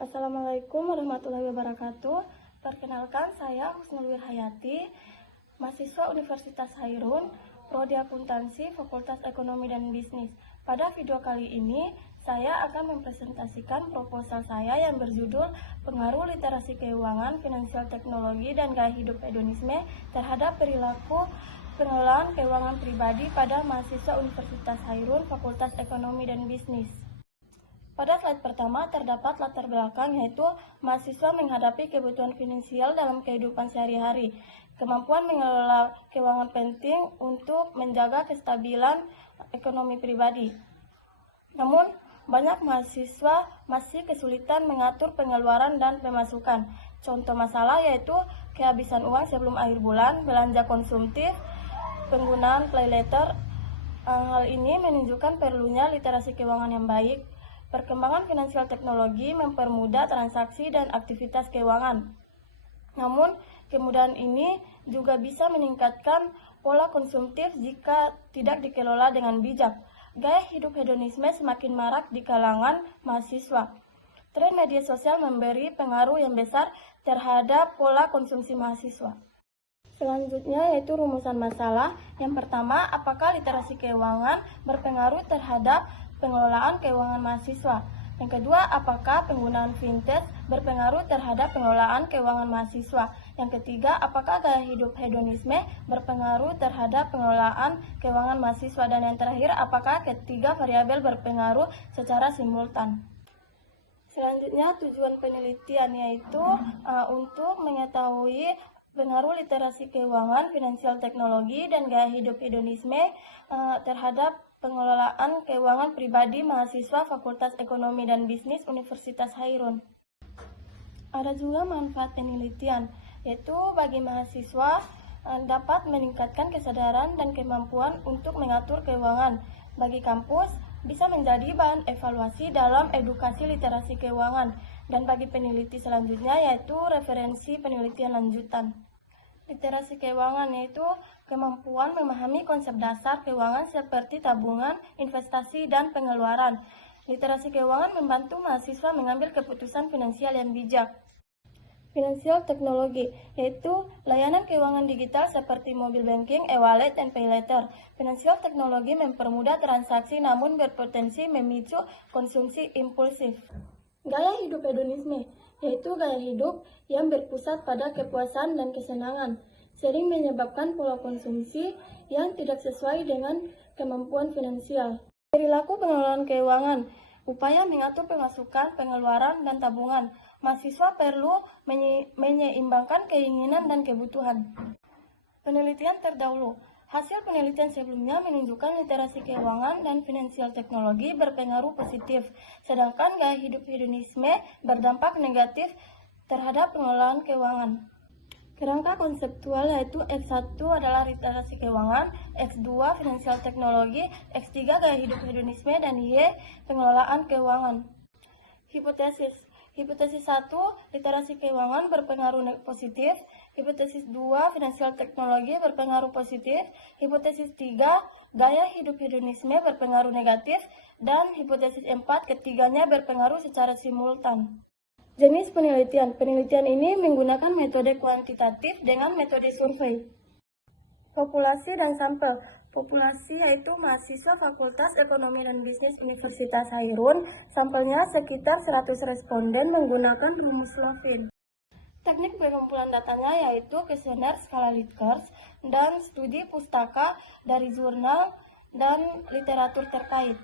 Assalamualaikum warahmatullahi wabarakatuh. Perkenalkan, saya Husnul Wirhayati, mahasiswa Universitas Hairun, Prodi Akuntansi, Fakultas Ekonomi dan Bisnis. Pada video kali ini, saya akan mempresentasikan proposal saya yang berjudul Pengaruh Literasi Keuangan, Finansial Teknologi, dan Gaya Hidup Hedonisme terhadap Perilaku Pengelolaan Keuangan Pribadi pada mahasiswa Universitas Hairun, Fakultas Ekonomi dan Bisnis. Pada slide pertama terdapat latar belakang, yaitu mahasiswa menghadapi kebutuhan finansial dalam kehidupan sehari-hari. Kemampuan mengelola keuangan penting untuk menjaga kestabilan ekonomi pribadi. Namun, banyak mahasiswa masih kesulitan mengatur pengeluaran dan pemasukan. Contoh masalah yaitu kehabisan uang sebelum akhir bulan, belanja konsumtif, penggunaan pay later. Hal ini menunjukkan perlunya literasi keuangan yang baik. Perkembangan finansial teknologi mempermudah transaksi dan aktivitas keuangan. Namun, kemudahan ini juga bisa meningkatkan pola konsumtif jika tidak dikelola dengan bijak. Gaya hidup hedonisme semakin marak di kalangan mahasiswa. Tren media sosial memberi pengaruh yang besar terhadap pola konsumsi mahasiswa. Selanjutnya yaitu rumusan masalah. Yang pertama, apakah literasi keuangan berpengaruh terhadap pengelolaan keuangan mahasiswa? Yang kedua, apakah penggunaan fintech berpengaruh terhadap pengelolaan keuangan mahasiswa? Yang ketiga, apakah gaya hidup hedonisme berpengaruh terhadap pengelolaan keuangan mahasiswa? Dan yang terakhir, apakah ketiga variabel berpengaruh secara simultan? Selanjutnya, tujuan penelitian yaitu untuk mengetahui pengaruh literasi keuangan, finansial teknologi, dan gaya hidup hedonisme terhadap pengelolaan keuangan pribadi mahasiswa Fakultas Ekonomi dan Bisnis Universitas Hairun. Ada juga manfaat penelitian, yaitu bagi mahasiswa dapat meningkatkan kesadaran dan kemampuan untuk mengatur keuangan. Bagi kampus, bisa menjadi bahan evaluasi dalam edukasi literasi keuangan. Dan bagi peneliti selanjutnya, yaitu referensi penelitian lanjutan. Literasi keuangan yaitu kemampuan memahami konsep dasar keuangan seperti tabungan, investasi, dan pengeluaran. Literasi keuangan membantu mahasiswa mengambil keputusan finansial yang bijak. Finansial teknologi yaitu layanan keuangan digital seperti mobile banking, e-wallet, dan pay later. Finansial teknologi mempermudah transaksi namun berpotensi memicu konsumsi impulsif. Gaya hidup hedonisme yaitu gaya hidup yang berpusat pada kepuasan dan kesenangan, sering menyebabkan pola konsumsi yang tidak sesuai dengan kemampuan finansial. Perilaku pengelolaan keuangan, upaya mengatur pemasukan, pengeluaran, dan tabungan. Mahasiswa perlu menyeimbangkan keinginan dan kebutuhan. Penelitian terdahulu. Hasil penelitian sebelumnya menunjukkan literasi keuangan dan finansial teknologi berpengaruh positif, sedangkan gaya hidup hedonisme berdampak negatif terhadap pengelolaan keuangan. Kerangka konseptual yaitu X1 adalah literasi keuangan, X2 finansial teknologi, X3 gaya hidup hedonisme, dan Y pengelolaan keuangan. Hipotesis. Hipotesis 1, literasi keuangan berpengaruh positif. Hipotesis 2, finansial teknologi berpengaruh positif. Hipotesis 3, gaya hidup hedonisme berpengaruh negatif. Dan hipotesis 4, ketiganya berpengaruh secara simultan. Jenis penelitian. Penelitian ini menggunakan metode kuantitatif dengan metode survei. Populasi dan sampel. Populasi yaitu mahasiswa Fakultas Ekonomi dan Bisnis Universitas Hairun. Sampelnya sekitar 100 responden menggunakan rumus Slovin. Teknik pengumpulan datanya yaitu kuesioner skala Likert dan studi pustaka dari jurnal dan literatur terkait.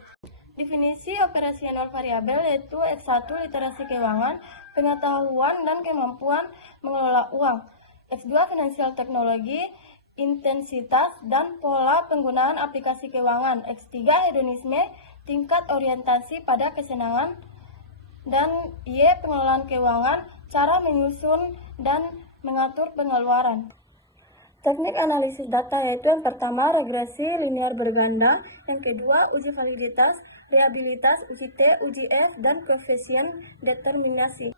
Definisi operasional variabel yaitu X1 literasi keuangan, pengetahuan dan kemampuan mengelola uang. X2 finansial teknologi, intensitas dan pola penggunaan aplikasi keuangan. X3 hedonisme, tingkat orientasi pada kesenangan. Dan Y pengelolaan keuangan, cara menyusun dan mengatur pengeluaran. Teknik analisis data yaitu yang pertama regresi linear berganda, yang kedua uji validitas, reliabilitas, uji T, uji F, dan koefisien determinasi.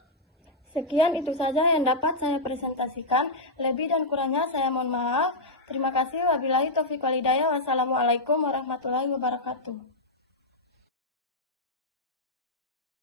Sekian itu saja yang dapat saya presentasikan. Lebih dan kurangnya saya mohon maaf. Terima kasih. Wabillahi taufiq wal hidayah. Wassalamualaikum warahmatullahi wabarakatuh.